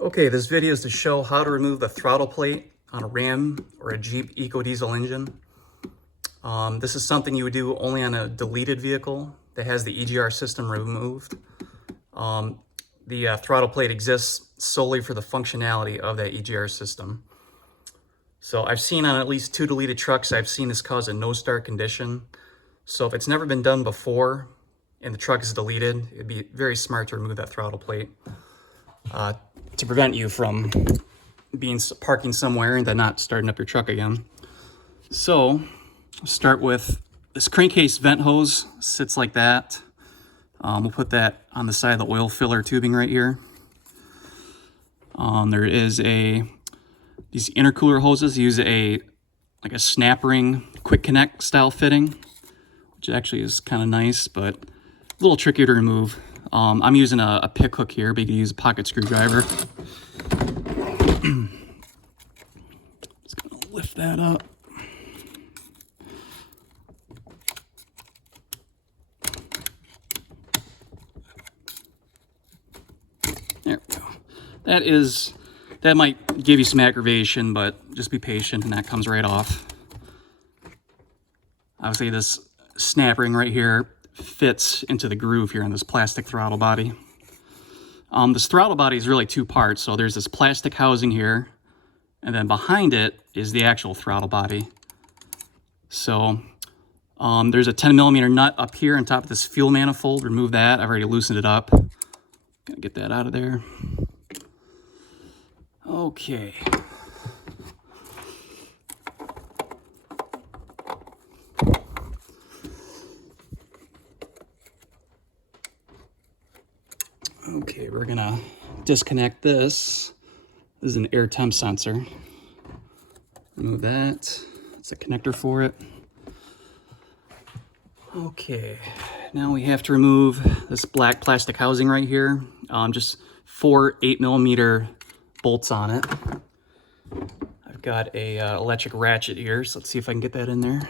Okay, this video is to show how to remove the throttle plate on a Ram or a Jeep Ecodiesel engine. This is something you would do only on a deleted vehicle that has the EGR system removed. The throttle plate exists solely for the functionality of that EGR system. So I've seen on at least 2 deleted trucks, I've seen this cause a no-start condition. So if it's never been done before and the truck is deleted, it'd be very smart to remove that throttle plate to prevent you from parking somewhere and then not starting up your truck again. So I'll start with this crankcase vent hose. Sits like that. We'll put that on the side of the oil filler tubing right here. There is these intercooler hoses use like a snap ring quick connect style fitting, which actually is kind of nice, but a little trickier to remove. I'm using a pick hook here, but you can use a pocket screwdriver. Just gonna lift that up. There we go. That might give you some aggravation, but just be patient and that comes right off. Obviously this snap ring right here fits into the groove here on this plastic throttle body. This throttle body is really 2 parts. So there's this plastic housing here, and then behind it is the actual throttle body. So there's a 10mm nut up here on top of this fuel manifold. Remove that. I've already loosened it up. Gonna get that out of there. Okay. Okay, we're gonna disconnect this. This is an air temp sensor. Remove that. It's a connector for it. Okay, now we have to remove this black plastic housing right here. Just 4 8mm bolts on it. I've got a electric ratchet here, so let's see if I can get that in there.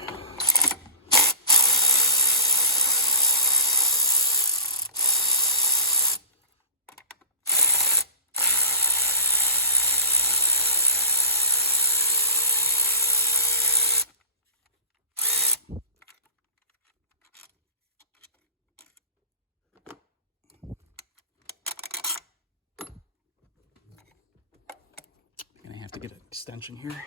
I'm gonna have to get an extension here.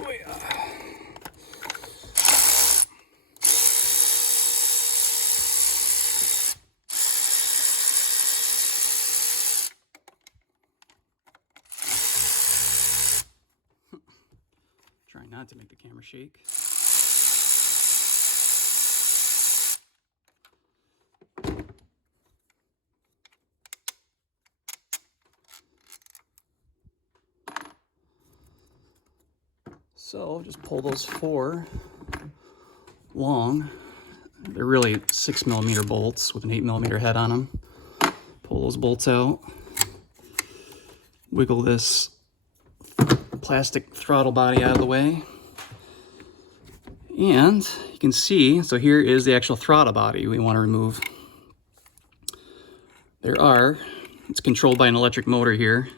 Oh yeah. Try not to make the camera shake. So just pull those 4 long. They're really 6mm bolts with an 8mm head on them. Pull those bolts out. Wiggle this plastic throttle body out of the way. And you can see, so here is the actual throttle body we want to remove. It's controlled by an electric motor here.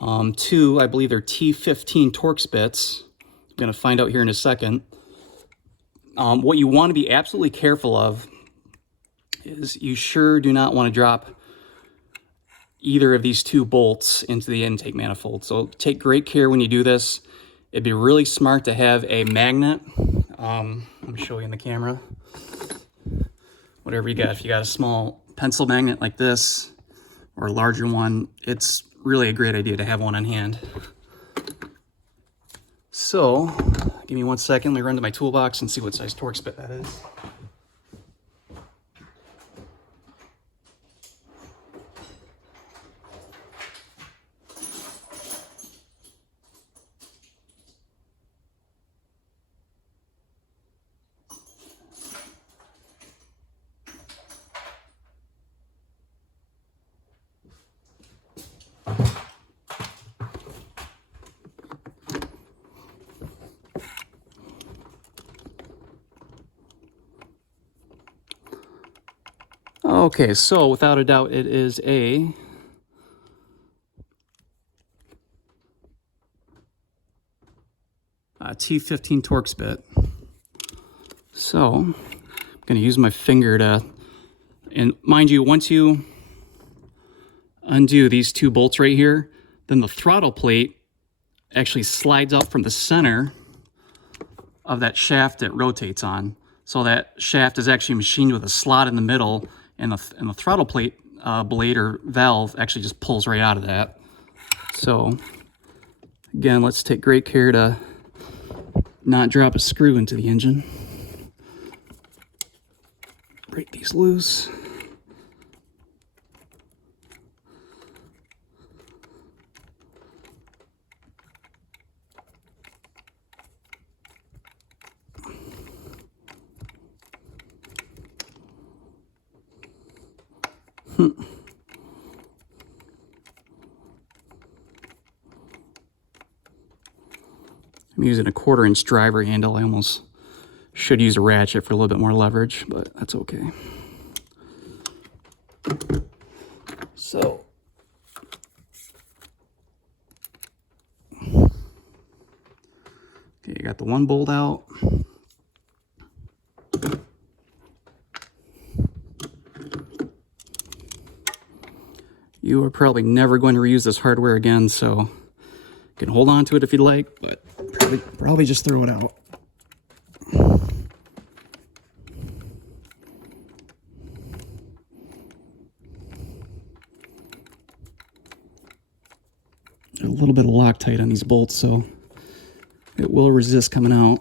2, I believe they're T15 Torx bits. I'm going to find out here in a second. What you want to be absolutely careful of is you sure do not want to drop either of these 2 bolts into the intake manifold. So take great care when you do this. It'd be really smart to have a magnet. Let me show you in the camera. Whatever you got. If you got a small pencil magnet like this or a larger one, it's really a great idea to have one on hand. So give me 1 second. Let me run to my toolbox and see what size Torx bit that is. Okay, so without a doubt, it is a T15 Torx bit. So I'm going to use my finger to, and mind you, once you undo these two bolts right here, then the throttle plate actually slides out from the center of that shaft it rotates on. So that shaft is actually machined with a slot in the middle, and the throttle plate blade or valve actually just pulls right out of that. So again, let's take great care to not drop a screw into the engine. Break these loose. I'm using a 1/4-inch driver handle. I almost should use a ratchet for a little bit more leverage, but that's okay. So, okay, you got the one bolt out. You are probably never going to reuse this hardware again, so you can hold on to it if you'd like, but probably just throw it out. A little bit of Loctite on these bolts, so it will resist coming out.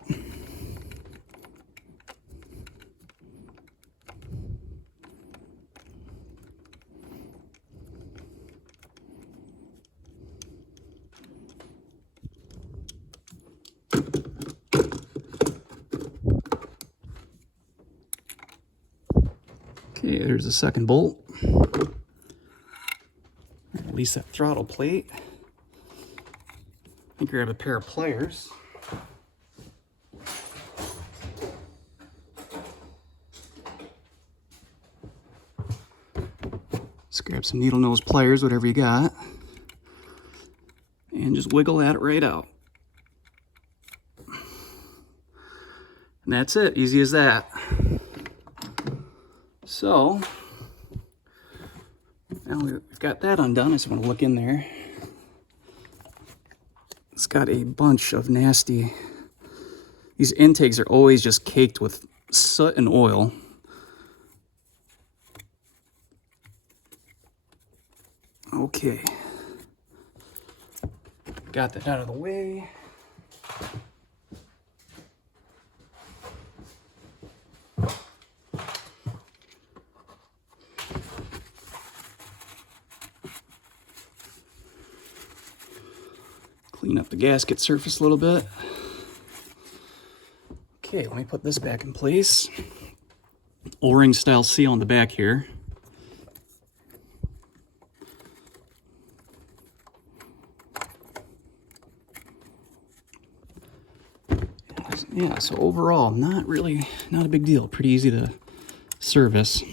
Okay, there's the second bolt. Release that throttle plate. I grab a pair of pliers. Just grab some needle nose pliers, whatever you got, and just wiggle that right out. And that's it, easy as that. So, now we've got that undone. I just want to look in there. It's got a bunch of nasty, these intakes are always just caked with soot and oil. Okay, got that out of the way. Clean up the gasket surface a little bit. Okay, let me put this back in place. O-ring style seal on the back here. Yeah, so overall, not a big deal. Pretty easy to service.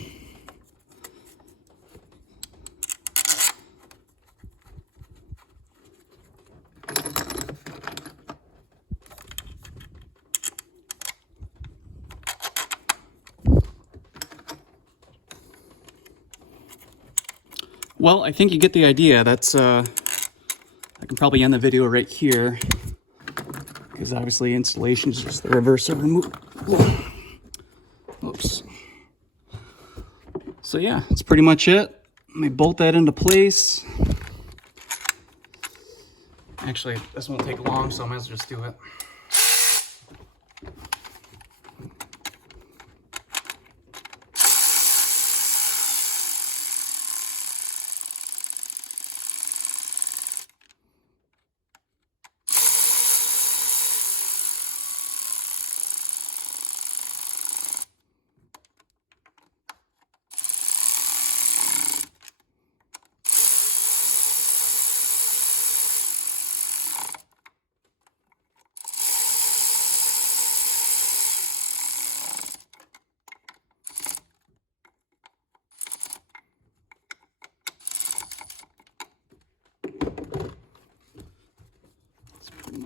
Well, I think you get the idea. That's, I can probably end the video right here, because obviously installation is just the reverse of remove. Oops. So yeah, that's pretty much it. Let me bolt that into place. Actually, this won't take long, so I might as well just do it.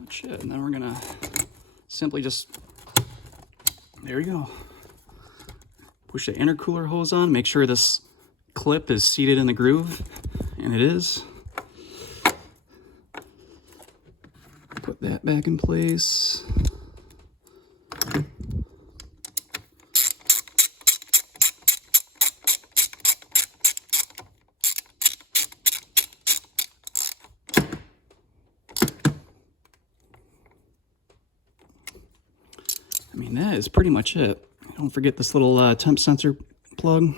much it. And then we're gonna simply just, there we go. Push the intercooler hose on, make sure this clip is seated in the groove, and it is. Put that back in place. I mean, that is pretty much it. Don't forget this little temp sensor plug.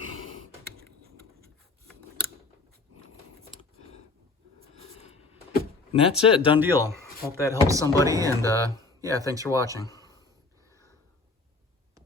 And that's it, done deal. Hope that helps somebody, and yeah, thanks for watching.